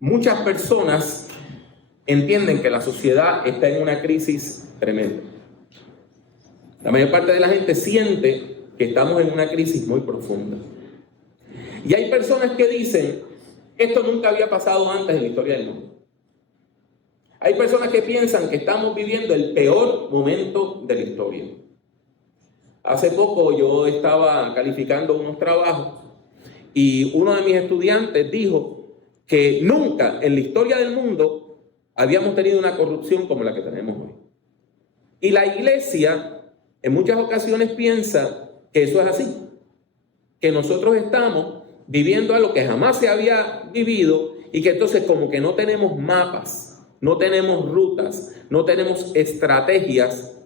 Muchas personas entienden que la sociedad está en una crisis tremenda. La mayor parte de la gente siente que estamos en una crisis muy profunda. Y hay personas que dicen, esto nunca había pasado antes en la historia del mundo. Hay personas que piensan que estamos viviendo el peor momento de la historia. Hace poco yo estaba calificando unos trabajos y uno de mis estudiantes dijo que nunca en la historia del mundo habíamos tenido una corrupción como la que tenemos hoy. Y la iglesia en muchas ocasiones piensa que eso es así, que nosotros estamos viviendo algo que jamás se había vivido y que entonces como que no tenemos mapas, no tenemos rutas, no tenemos estrategias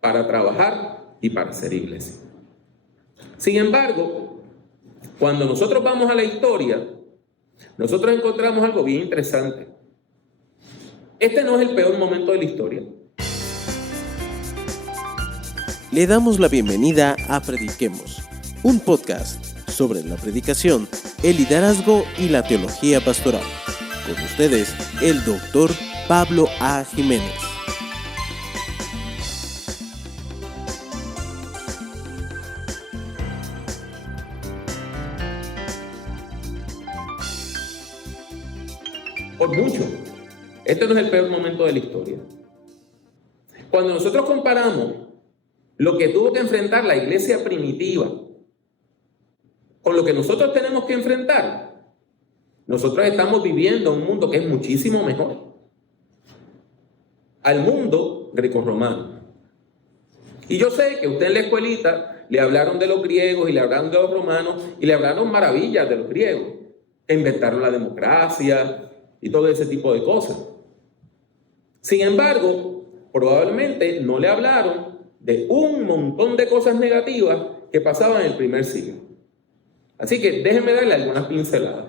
para trabajar y para ser iglesia. Sin embargo, cuando nosotros vamos a la historia, nosotros encontramos algo bien interesante. Este no es el peor momento de la historia. Le damos la bienvenida a Prediquemos, un podcast sobre la predicación, el liderazgo y la teología pastoral. Con ustedes, el doctor Pablo A. Jiménez. Por mucho, este no es el peor momento de la historia. Cuando nosotros comparamos lo que tuvo que enfrentar la iglesia primitiva con lo que nosotros tenemos que enfrentar, nosotros estamos viviendo un mundo que es muchísimo mejor al mundo grecorromano. Y yo sé que usted en la escuelita le hablaron de los griegos y le hablaron de los romanos y le hablaron maravillas de los griegos, que inventaron la democracia y todo ese tipo de cosas. Sin embargo, probablemente no le hablaron de un montón de cosas negativas que pasaban en el primer siglo. Así que déjenme darle algunas pinceladas.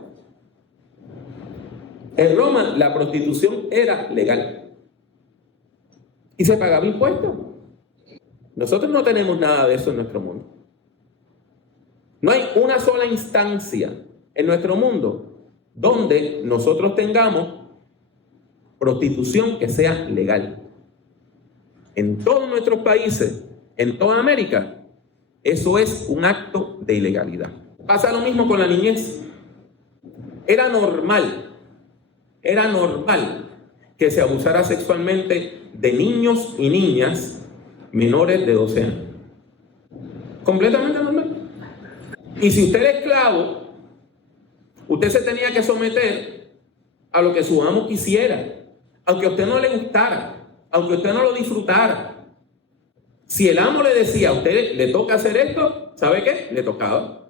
En Roma la prostitución era legal y se pagaba impuestos. Nosotros no tenemos nada de eso en nuestro mundo. No hay una sola instancia en nuestro mundo donde nosotros tengamos prostitución que sea legal. En todos nuestros países, en toda América, eso es un acto de ilegalidad. Pasa lo mismo con la niñez. Era normal que se abusara sexualmente de niños y niñas menores de 12 años. Completamente normal. Y si usted era esclavo, usted se tenía que someter a lo que su amo quisiera, aunque a usted no le gustara, aunque usted no lo disfrutara. Si el amo le decía a usted le toca hacer esto, ¿sabe qué? Le tocaba.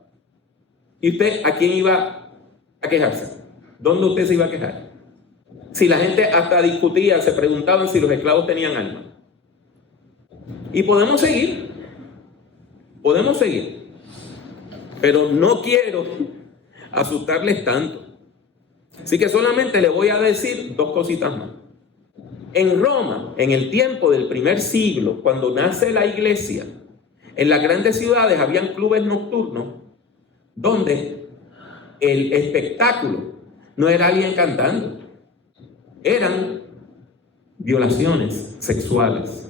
¿Y usted a quién iba a quejarse? ¿Dónde usted se iba a quejar? Si la gente hasta discutía, se preguntaban si los esclavos tenían alma. Y podemos seguir, pero no quiero asustarles tanto. Así que solamente le voy a decir dos cositas más. En Roma, en el tiempo del primer siglo, cuando nace la iglesia, en las grandes ciudades habían clubes nocturnos donde el espectáculo no era alguien cantando, eran violaciones sexuales,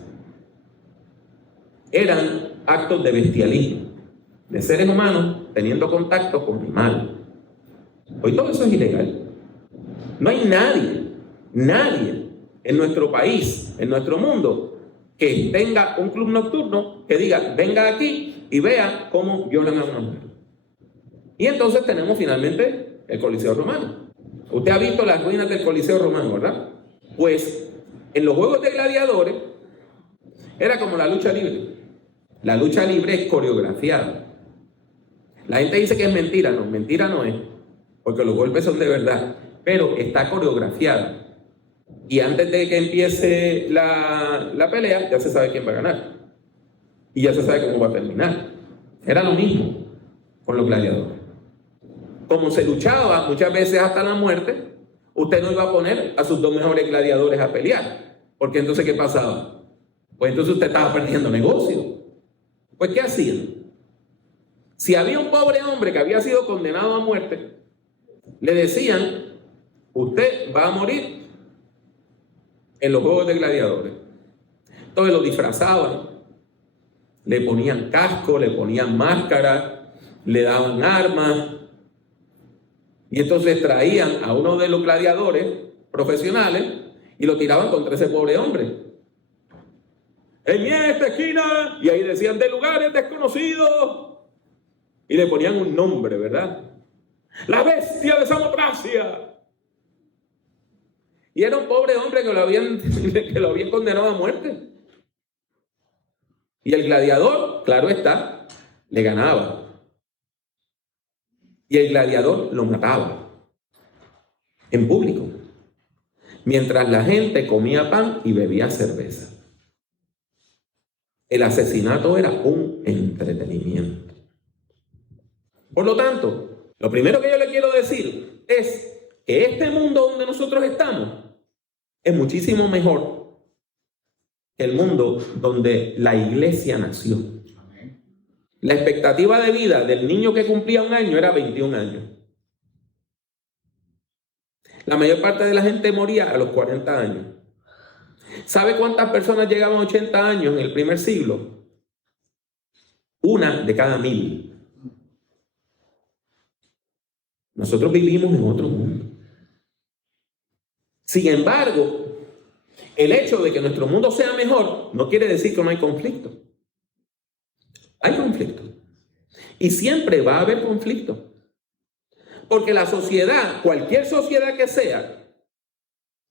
eran actos de bestialismo, de seres humanos teniendo contacto con animales. Hoy todo eso es ilegal. No hay nadie en nuestro país, en nuestro mundo, que tenga un club nocturno que diga, venga aquí y vea cómo violan a una mujer. Y entonces tenemos finalmente el Coliseo Romano. Usted ha visto las ruinas del Coliseo Romano, ¿verdad? Pues en los juegos de gladiadores era como la lucha libre. La lucha libre es coreografiada. La gente dice que es mentira. No, mentira no es, porque los golpes son de verdad, pero está coreografiada. Y antes de que empiece la pelea, ya se sabe quién va a ganar. Y ya se sabe cómo va a terminar. Era lo mismo con los gladiadores. Como se luchaba muchas veces hasta la muerte, usted no iba a poner a sus dos mejores gladiadores a pelear. Porque entonces, ¿qué pasaba? Pues entonces usted estaba perdiendo negocio. Pues, ¿qué hacían? Si había un pobre hombre que había sido condenado a muerte, le decían, usted va a morir en los juegos de gladiadores. Entonces lo disfrazaban, le ponían casco, le ponían máscara, le daban armas, y entonces traían a uno de los gladiadores profesionales y lo tiraban contra ese pobre hombre. En esta esquina, y ahí decían, de lugares desconocidos, y le ponían un nombre, ¿verdad? La bestia de Samotracia. Y era un pobre hombre que lo habían condenado a muerte. Y el gladiador, claro está, le ganaba. Y el gladiador lo mataba en público, mientras la gente comía pan y bebía cerveza. El asesinato era un entretenimiento. Por lo tanto, lo primero que yo le quiero decir es que este mundo donde nosotros estamos es muchísimo mejor que el mundo donde la iglesia nació. La expectativa de vida del niño que cumplía 1 año era 21 años. La mayor parte de la gente moría a los 40 años. ¿Sabe cuántas personas llegaban a 80 años en el primer siglo? 1 de cada 1000. Nosotros vivimos en otro mundo. Sin embargo, el hecho de que nuestro mundo sea mejor no quiere decir que no hay conflicto. Hay conflicto. Y siempre va a haber conflicto. Porque la sociedad, cualquier sociedad que sea,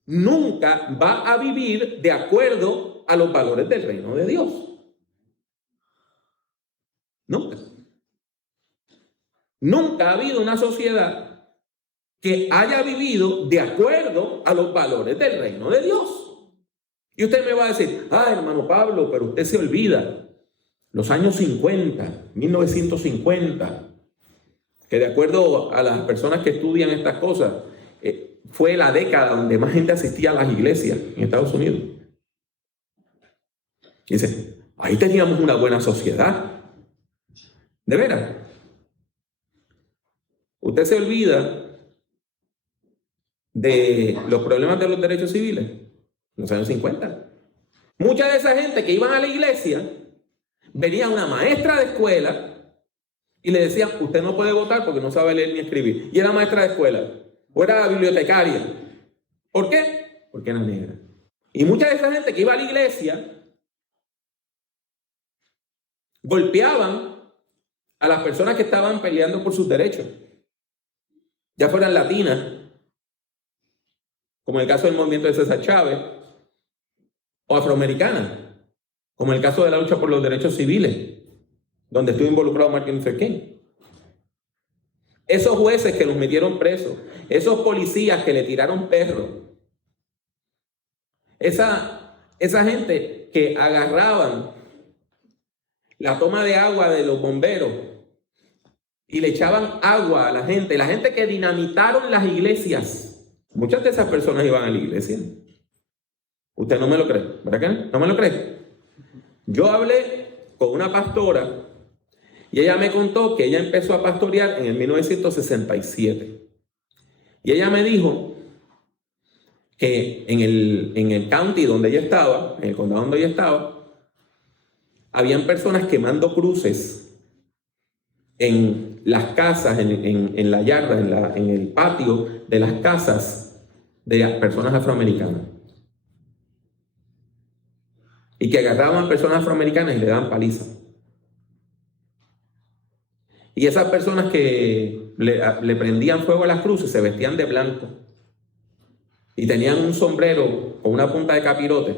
nunca va a vivir de acuerdo a los valores del reino de Dios. Nunca. Nunca ha habido una sociedad que haya vivido de acuerdo a los valores del reino de Dios. Y usted me va a decir, hermano Pablo, pero usted se olvida. Los años 50, 1950, que de acuerdo a las personas que estudian estas cosas, fue la década donde más gente asistía a las iglesias en Estados Unidos. Y dice, ahí teníamos una buena sociedad. De veras. Usted se olvida de los problemas de los derechos civiles en los años 50. Mucha de esa gente que iban a la iglesia, venía una maestra de escuela y le decían, usted no puede votar porque no sabe leer ni escribir. Y era maestra de escuela. O era bibliotecaria. ¿Por qué? Porque era negra. Y mucha de esa gente que iba a la iglesia golpeaban a las personas que estaban peleando por sus derechos, ya fueran latinas, como en el caso del movimiento de César Chávez, o afroamericanas, como en el caso de la lucha por los derechos civiles, donde estuvo involucrado Martin Luther King. Esos jueces que los metieron presos, esos policías que le tiraron perros, esa gente que agarraban la toma de agua de los bomberos y le echaban agua a la gente que dinamitaron las iglesias, muchas de esas personas iban a la iglesia. Usted no me lo cree, ¿verdad que no? ¿No me lo cree? Yo hablé con una pastora y ella me contó que ella empezó a pastorear en el 1967. Y ella me dijo que en el county donde ella estaba, en el condado donde ella estaba, habían personas quemando cruces en las casas, en la yarda, en el patio de las casas de personas afroamericanas. Y que agarraban personas afroamericanas y le daban paliza. Y esas personas que le prendían fuego a las cruces se vestían de blanco. Y tenían un sombrero con una punta de capirote.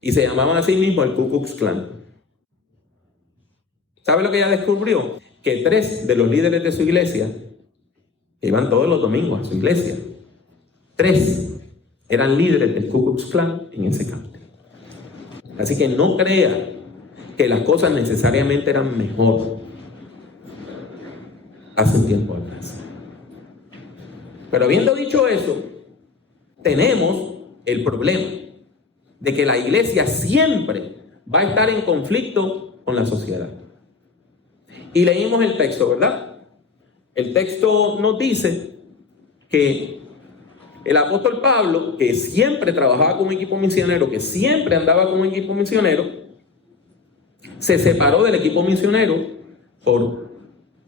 Y se llamaban a sí mismos el Ku Klux Klan. ¿Sabe lo que ella descubrió? Que 3 de los líderes de su iglesia, que iban todos los domingos a su iglesia, 3 eran líderes del Ku Klux Klan en ese campo. Así que no crea que las cosas necesariamente eran mejor hace un tiempo atrás. Pero habiendo dicho eso, tenemos el problema de que la iglesia siempre va a estar en conflicto con la sociedad. Y leímos el texto, ¿verdad? El texto nos dice que el apóstol Pablo, que siempre trabajaba con un equipo misionero, que siempre andaba con un equipo misionero, se separó del equipo misionero por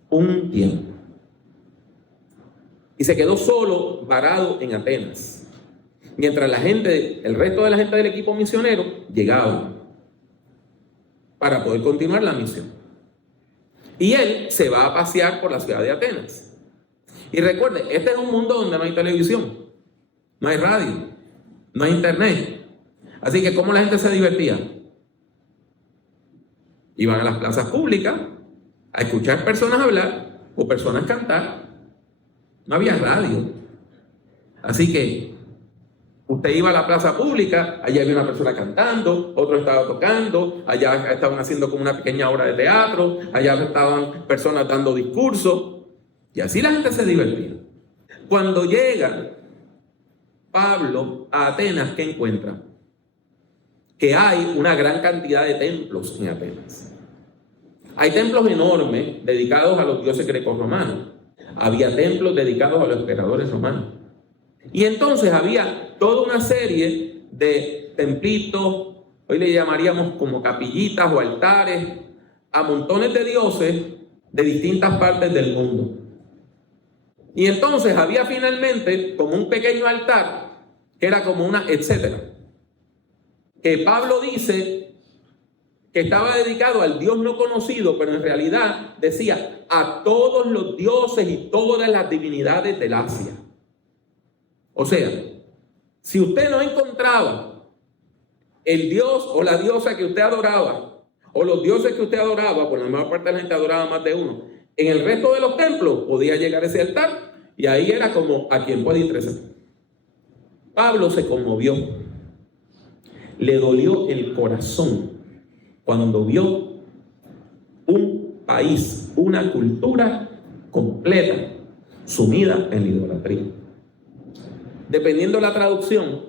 un tiempo. Y se quedó solo, varado en Atenas. Mientras el resto de la gente del equipo misionero llegaba para poder continuar la misión. Y él se va a pasear por la ciudad de Atenas. Y recuerde, este es un mundo donde no hay televisión, no hay radio, no hay internet. Así que ¿cómo la gente se divertía? Iban a las plazas públicas a escuchar personas hablar o personas cantar. No había radio. Así que usted iba a la plaza pública, allá había una persona cantando, otro estaba tocando, allá estaban haciendo como una pequeña obra de teatro, allá estaban personas dando discursos, y así la gente se divertía. Cuando llega Pablo a Atenas, ¿qué encuentra? Que hay una gran cantidad de templos en Atenas. Hay templos enormes dedicados a los dioses grecorromanos. Había templos dedicados a los emperadores romanos. Y entonces había toda una serie de templitos, hoy le llamaríamos como capillitas o altares, a montones de dioses de distintas partes del mundo. Y entonces había finalmente como un pequeño altar, que era como una etcétera, que Pablo dice que estaba dedicado al Dios no conocido, pero en realidad decía a todos los dioses y todas las divinidades del Asia. O sea, si usted no encontraba el dios o la diosa que usted adoraba, o los dioses que usted adoraba, por la mayor parte de la gente adoraba más de uno, en el resto de los templos podía llegar a ese altar, y ahí era como a quien puede interesar. Pablo se conmovió, le dolió el corazón cuando vio un país, una cultura completa sumida en la idolatría. Dependiendo de la traducción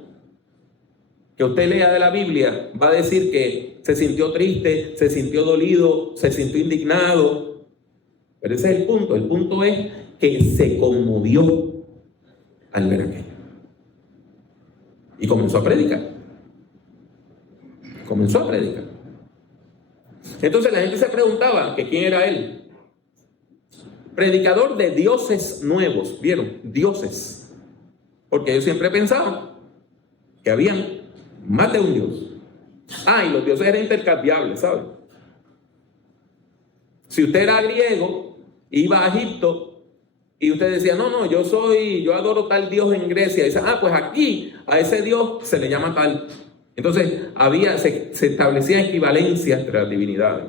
que usted lea de la Biblia, va a decir que se sintió triste, se sintió dolido, se sintió indignado. Pero ese es el punto. El punto es que se conmovió al ver aquello. Y comenzó a predicar. Entonces la gente se preguntaba que quién era él. Predicador de dioses nuevos. ¿Vieron? Dioses. Porque ellos siempre pensaban que habían más de un dios. Y los dioses eran intercambiables, ¿saben? Si usted era griego, iba a Egipto y usted decía, no, yo adoro tal dios en Grecia. Y dice, pues aquí a ese dios se le llama tal. Entonces se establecía equivalencia entre las divinidades.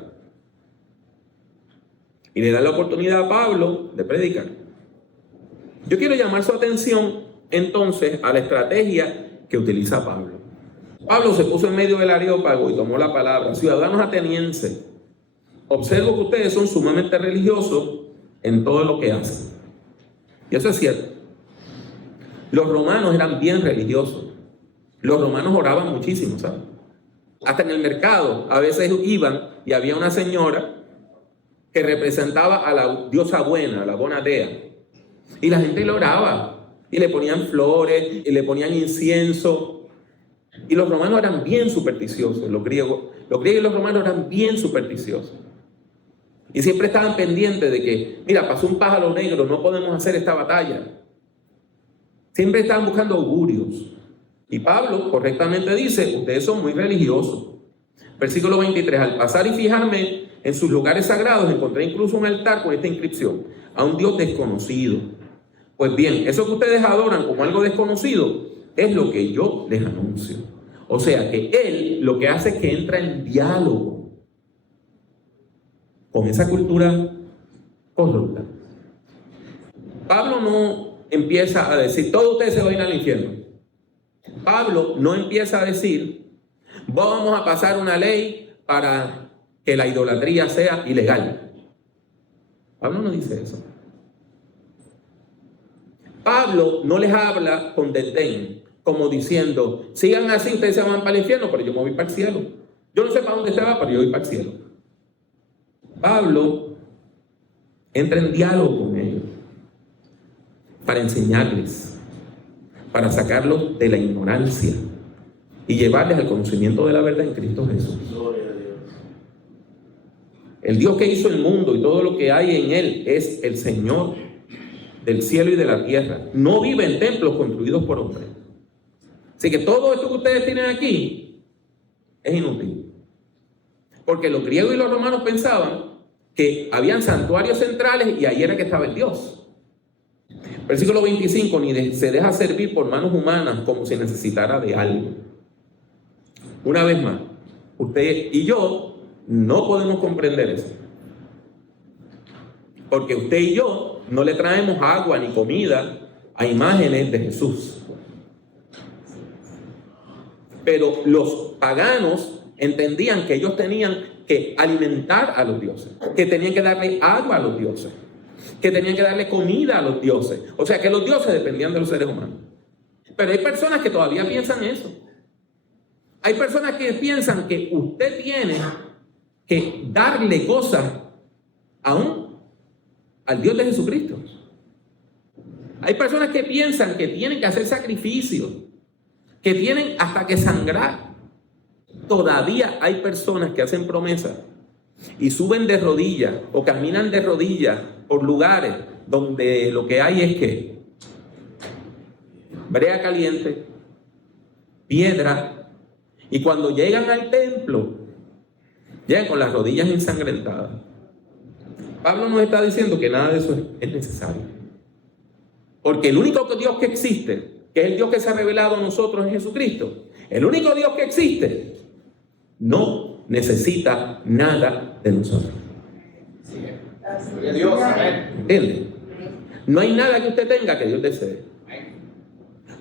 Y le da la oportunidad a Pablo de predicar. Yo quiero llamar su atención entonces a la estrategia que utiliza Pablo. Pablo se puso en medio del Areópago y tomó la palabra. Ciudadanos atenienses, observo que ustedes son sumamente religiosos en todo lo que hacen. Y eso es cierto. Los romanos eran bien religiosos. Los romanos oraban muchísimo, ¿sabes? Hasta en el mercado a veces iban y había una señora que representaba a la diosa buena, a la bona dea. Y la gente le oraba. Y le ponían flores, y le ponían incienso. Y los romanos eran bien supersticiosos, los griegos y los romanos eran bien supersticiosos. Y siempre estaban pendientes de que, mira, pasó un pájaro negro, no podemos hacer esta batalla. Siempre estaban buscando augurios. Y Pablo correctamente dice, ustedes son muy religiosos. Versículo 23, al pasar y fijarme en sus lugares sagrados, encontré incluso un altar con esta inscripción, a un Dios desconocido. Pues bien, eso que ustedes adoran como algo desconocido es lo que yo les anuncio. O sea que él lo que hace es que entra en diálogo con esa cultura corrupta. Pablo no empieza a decir, todos ustedes se van a ir al infierno. Pablo no empieza a decir, vamos a pasar una ley para que la idolatría sea ilegal. Pablo no dice eso. Pablo no les habla con desdén, como diciendo, sigan así, ustedes se van para el infierno, pero yo me voy para el cielo. Yo no sé para dónde se va, pero yo voy para el cielo. Pablo entra en diálogo con ellos. para enseñarles, para sacarlos de la ignorancia y llevarles al conocimiento de la verdad en Cristo Jesús. El Dios que hizo el mundo y todo lo que hay en él es el Señor del cielo y de la tierra. No vive en templos construidos por hombres. Así que todo esto que ustedes tienen aquí es inútil. Porque los griegos y los romanos pensaban que habían santuarios centrales y ahí era que estaba el Dios. Versículo 25, ni se deja servir por manos humanas como si necesitara de algo. Una vez más, usted y yo no podemos comprender eso. Porque usted y yo no le traemos agua ni comida a imágenes de Jesús. Pero los paganos entendían que ellos tenían que alimentar a los dioses, que tenían que darle agua a los dioses, que tenían que darle comida a los dioses. O sea, que los dioses dependían de los seres humanos. Pero hay personas que todavía piensan eso. Hay personas que piensan que usted tiene que darle cosas aún al Dios de Jesucristo. Hay personas que piensan que tienen que hacer sacrificios, que tienen hasta que sangrar. Todavía hay personas que hacen promesas y suben de rodillas o caminan de rodillas por lugares donde lo que hay es que brea caliente, piedra, y cuando llegan al templo llegan con las rodillas ensangrentadas. Pablo nos está diciendo que nada de eso es necesario. Porque el único Dios que existe, que es el Dios que se ha revelado a nosotros en Jesucristo, el único Dios que existe, no necesita nada de nosotros. ¿Entiende? No hay nada que usted tenga que Dios desee.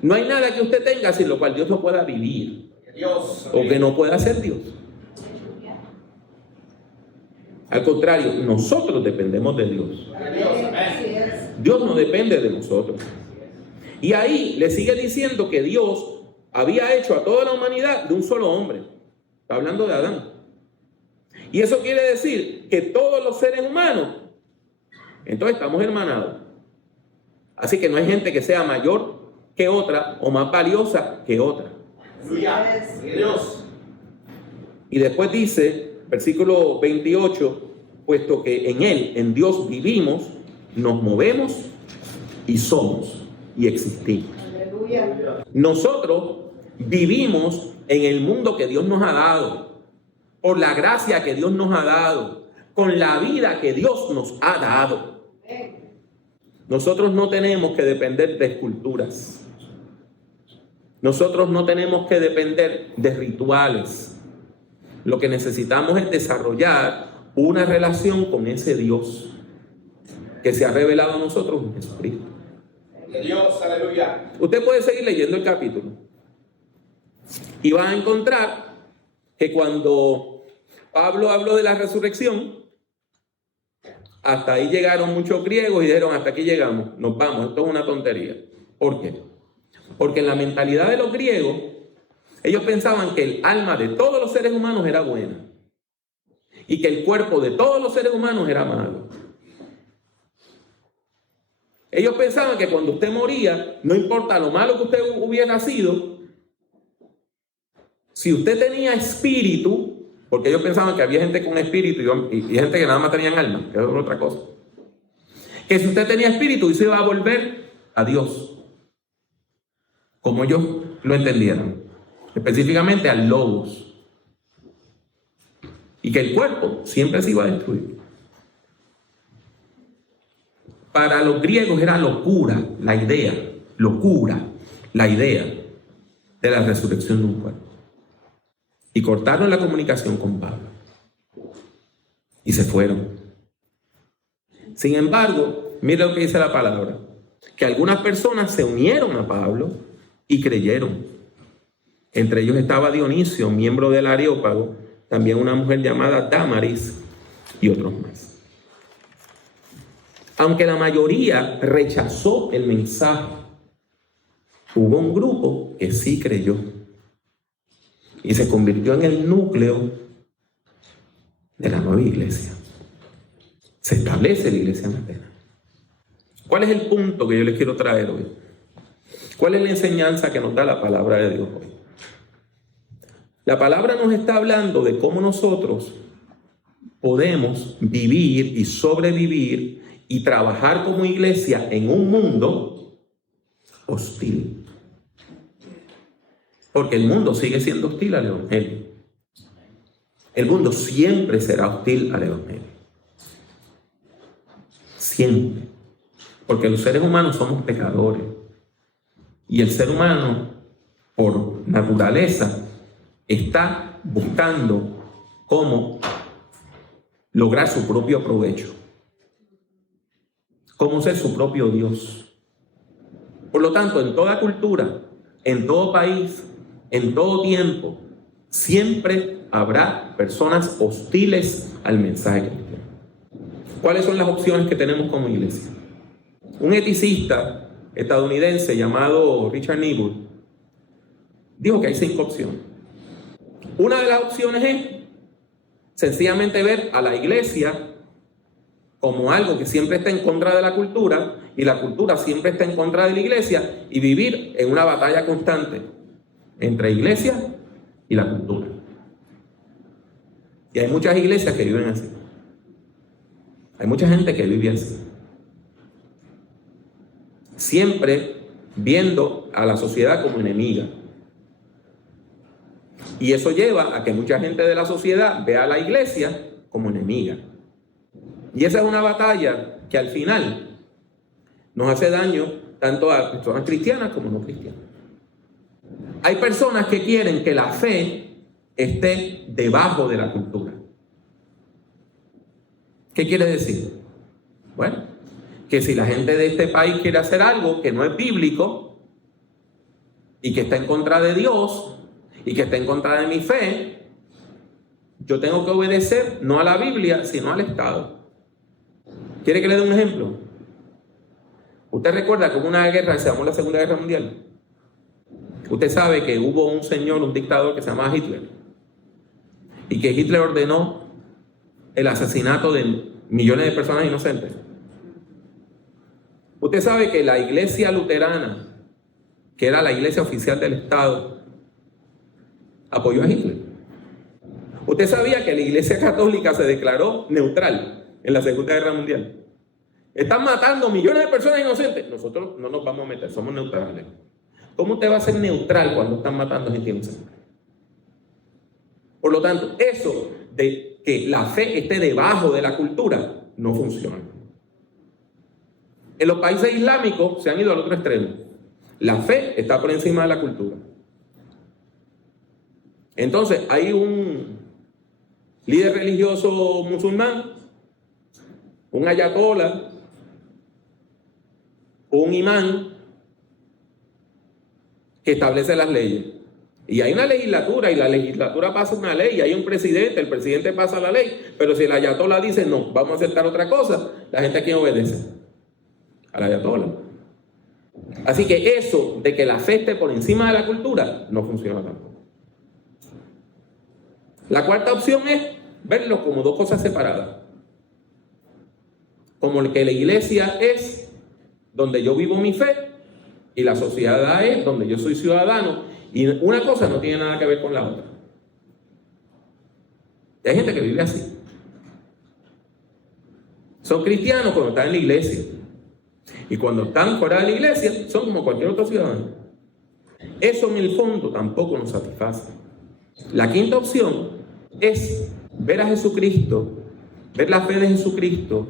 No hay nada que usted tenga sin lo cual Dios no pueda vivir o que no pueda ser Dios. Al contrario, nosotros dependemos de Dios. Dios no depende de nosotros. Y ahí le sigue diciendo que Dios había hecho a toda la humanidad de un solo hombre. Está hablando de Adán. Y eso quiere decir que todos los seres humanos, entonces estamos hermanados. Así que no hay gente que sea mayor que otra o más valiosa que otra. Y después dice, versículo 28, puesto que en Él, en Dios vivimos, nos movemos y somos y existimos. Nosotros vivimos en el mundo que Dios nos ha dado, por la gracia que Dios nos ha dado, con la vida que Dios nos ha dado. Nosotros no tenemos que depender de esculturas. Nosotros no tenemos que depender de rituales. Lo que necesitamos es desarrollar una relación con ese Dios que se ha revelado a nosotros en Jesucristo. Dios, aleluya. Usted puede seguir leyendo el capítulo y va a encontrar que cuando Pablo habló de la resurrección, hasta ahí llegaron muchos griegos y dijeron: hasta aquí llegamos, nos vamos, esto es una tontería. ¿Por qué? Porque en la mentalidad de los griegos, ellos pensaban que el alma de todos los seres humanos era buena y que el cuerpo de todos los seres humanos era malo. Ellos pensaban que cuando usted moría, no importa lo malo que usted hubiera sido, si usted tenía espíritu, porque ellos pensaban que había gente con espíritu y gente que nada más tenían alma, que es otra cosa, que si usted tenía espíritu, y se iba a volver a Dios, como ellos lo entendieron, específicamente al logos, y que el cuerpo siempre se iba a destruir. Para los griegos era locura la idea de la resurrección de un cuerpo. Y cortaron la comunicación con Pablo. Y se fueron. Sin embargo, mire lo que dice la palabra. Que algunas personas se unieron a Pablo y creyeron. Entre ellos estaba Dionisio, miembro del Areópago, también una mujer llamada Dámaris y otros más. Aunque la mayoría rechazó el mensaje, hubo un grupo que sí creyó y se convirtió en el núcleo de la nueva iglesia. Se establece la iglesia en Atenas. ¿Cuál es el punto que yo les quiero traer hoy? ¿Cuál es la enseñanza que nos da la palabra de Dios hoy? La palabra nos está hablando de cómo nosotros podemos vivir y sobrevivir y trabajar como iglesia en un mundo hostil. Porque el mundo sigue siendo hostil al Evangelio. El mundo siempre será hostil al Evangelio. Siempre. Porque los seres humanos somos pecadores. Y el ser humano, por naturaleza, está buscando cómo lograr su propio provecho. Cómo ser su propio Dios. Por lo tanto, en toda cultura, en todo país, en todo tiempo, siempre habrá personas hostiles al mensaje cristiano. ¿Cuáles son las opciones que tenemos como iglesia? Un eticista estadounidense llamado Richard Niebuhr dijo que hay 5 opciones. Una de las opciones es sencillamente ver a la iglesia como algo que siempre está en contra de la cultura y la cultura siempre está en contra de la iglesia y vivir en una batalla constante entre iglesia y la cultura. Y hay muchas iglesias que viven así. Hay mucha gente que vive así. Siempre viendo a la sociedad como enemiga. Y eso lleva a que mucha gente de la sociedad vea a la iglesia como enemiga. Y esa es una batalla que al final nos hace daño tanto a personas cristianas como no cristianas. Hay personas que quieren que la fe esté debajo de la cultura. ¿Qué quiere decir? Bueno, que si la gente de este país quiere hacer algo que no es bíblico y que está en contra de Dios y que está en contra de mi fe, yo tengo que obedecer no a la Biblia, sino al Estado. ¿Quiere que le dé un ejemplo? ¿Usted recuerda que hubo una guerra que se llamó la Segunda Guerra Mundial? Usted sabe que hubo un señor, un dictador que se llamaba Hitler, y que Hitler ordenó el asesinato de millones de personas inocentes. Usted sabe que la iglesia luterana, que era la iglesia oficial del Estado, apoyó a Hitler. Usted sabía que la iglesia católica se declaró neutral en la Segunda Guerra Mundial. Están matando millones de personas inocentes. Nosotros no nos vamos a meter, somos neutrales. ¿Cómo usted va a ser neutral cuando están matando gente inocente? Por lo tanto, eso de que la fe esté debajo de la cultura no funciona. En los países islámicos se han ido al otro extremo. La fe está por encima de la cultura. Entonces, hay un líder religioso musulmán, un ayatollah, un imán, que establece las leyes. Y hay una legislatura, y la legislatura pasa una ley, y hay un presidente, el presidente pasa la ley, pero si el ayatollah dice, no, vamos a aceptar otra cosa, la gente a quién obedece, al ayatollah. Así que eso de que la fe esté por encima de la cultura, no funciona tampoco. La cuarta opción es verlo como dos cosas separadas. Como que la iglesia es donde yo vivo mi fe, y la sociedad es donde yo soy ciudadano, y una cosa no tiene nada que ver con la otra. Y hay gente que vive así. Son cristianos cuando están en la iglesia, y cuando están fuera de la iglesia son como cualquier otro ciudadano. Eso en el fondo tampoco nos satisface. La quinta opción es ver a Jesucristo, ver la fe de Jesucristo,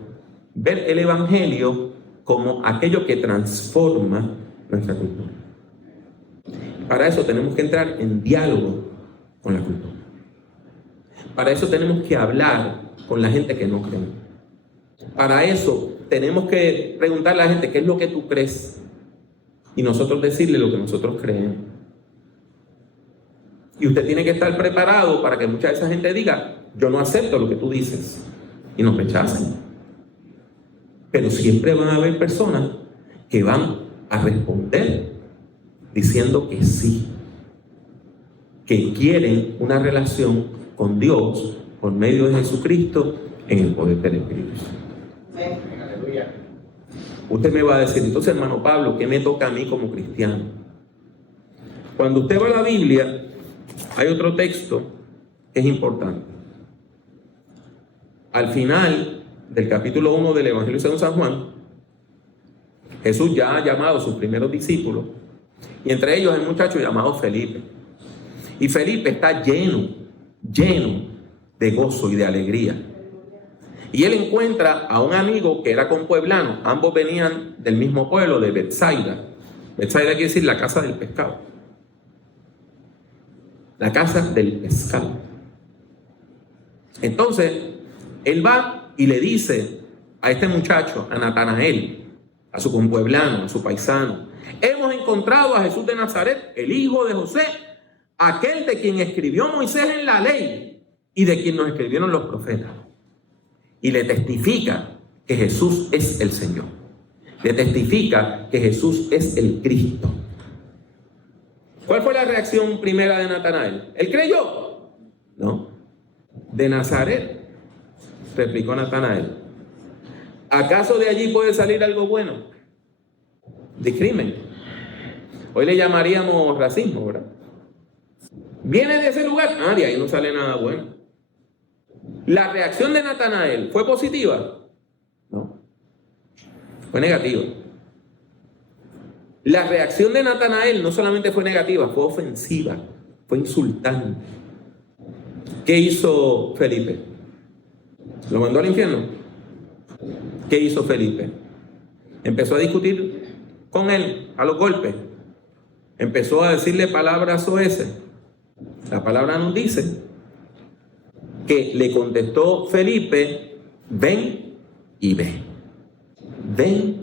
ver el Evangelio como aquello que transforma nuestra cultura. Para eso tenemos que entrar en diálogo con la cultura. Para eso tenemos que hablar con la gente que no cree. Para eso tenemos que preguntarle a la gente qué es lo que tú crees y nosotros decirle lo que nosotros creemos. Y usted tiene que estar preparado para que mucha de esa gente diga, yo no acepto lo que tú dices, y nos rechacen. Pero siempre van a haber personas que van a responder diciendo que sí, que quieren una relación con Dios por medio de Jesucristo en el poder del Espíritu Santo. Aleluya. Usted me va a decir, entonces, hermano Pablo, ¿qué me toca a mí como cristiano? Cuando usted va a la Biblia, hay otro texto que es importante. Al final del capítulo 1 del Evangelio según San Juan, Jesús ya ha llamado a sus primeros discípulos, y entre ellos hay un muchacho llamado Felipe. Y Felipe está lleno de gozo y de alegría. Y él encuentra a un amigo que era compueblano. Ambos venían del mismo pueblo, de Betsaida. Betsaida quiere decir la casa del pescado. La casa del pescado. Entonces, él va y le dice a este muchacho, a Natanael, a su compueblano, a su paisano: hemos encontrado a Jesús de Nazaret, el hijo de José, aquel de quien escribió Moisés en la ley y de quien nos escribieron los profetas. Y le testifica que Jesús es el Señor. Le testifica que Jesús es el Cristo. ¿Cuál fue la reacción primera de Natanael? ¿Él creyó? No. De Nazaret, replicó Natanael, ¿acaso de allí puede salir algo bueno? De crimen. Hoy le llamaríamos racismo, ¿verdad? ¿Viene de ese lugar? De ahí no sale nada bueno. ¿La reacción de Natanael fue positiva? No. Fue negativa. La reacción de Natanael no solamente fue negativa, fue ofensiva, fue insultante. ¿Qué hizo Felipe? ¿Lo mandó al infierno? ¿Qué hizo Felipe? Empezó a discutir con él a los golpes. Empezó a decirle palabras soeces. La palabra nos dice que le contestó Felipe: ven y ve. Ven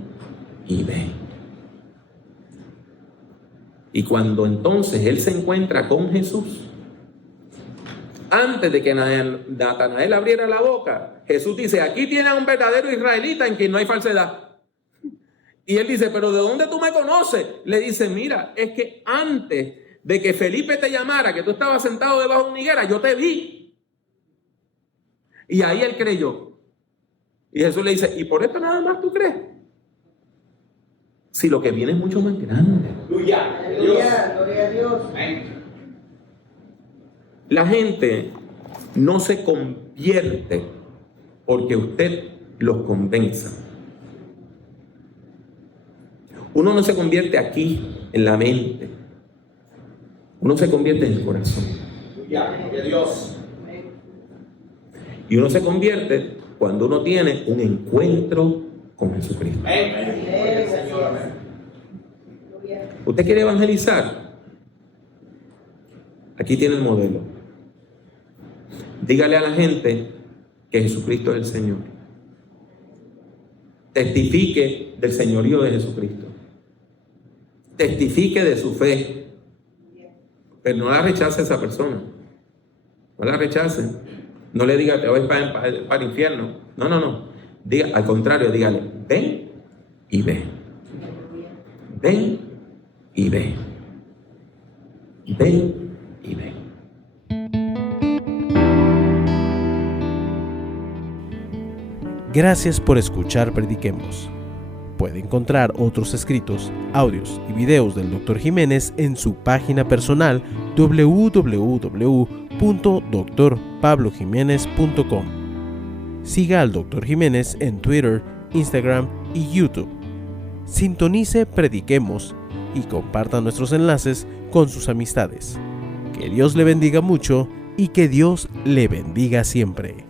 y ve. Y cuando entonces él se encuentra con Jesús, antes de que Natanael abriera la boca, Jesús dice: aquí tiene a un verdadero israelita en quien no hay falsedad. Y él dice: pero ¿de dónde tú me conoces? Le dice: mira, es que antes de que Felipe te llamara, que tú estabas sentado debajo de una higuera, yo te vi. Y ahí él creyó. Y Jesús le dice: ¿y por esto nada más tú crees? Si lo que viene es mucho más grande. Aleluya. Gloria a Dios. La gente no se convierte porque usted los convenza. Uno no se convierte aquí, en la mente. Uno se convierte en el corazón. Gloria a Dios. Y uno se convierte cuando uno tiene un encuentro con Jesucristo. Amén. Señor. ¿Usted quiere evangelizar? Aquí tiene el modelo. Dígale a la gente que Jesucristo es el Señor. Testifique del señorío de Jesucristo. Testifique de su fe. Pero no la rechace a esa persona. No la rechace. No le diga: te voy para el infierno. No. Diga, al contrario, dígale: ven y ve. Ven y ve. Ven y ve. Gracias por escuchar Prediquemos. Puede encontrar otros escritos, audios y videos del Dr. Jiménez en su página personal www.drpablojimenez.com. Siga al Dr. Jiménez en Twitter, Instagram y YouTube. Sintonice Prediquemos y comparta nuestros enlaces con sus amistades. Que Dios le bendiga mucho y que Dios le bendiga siempre.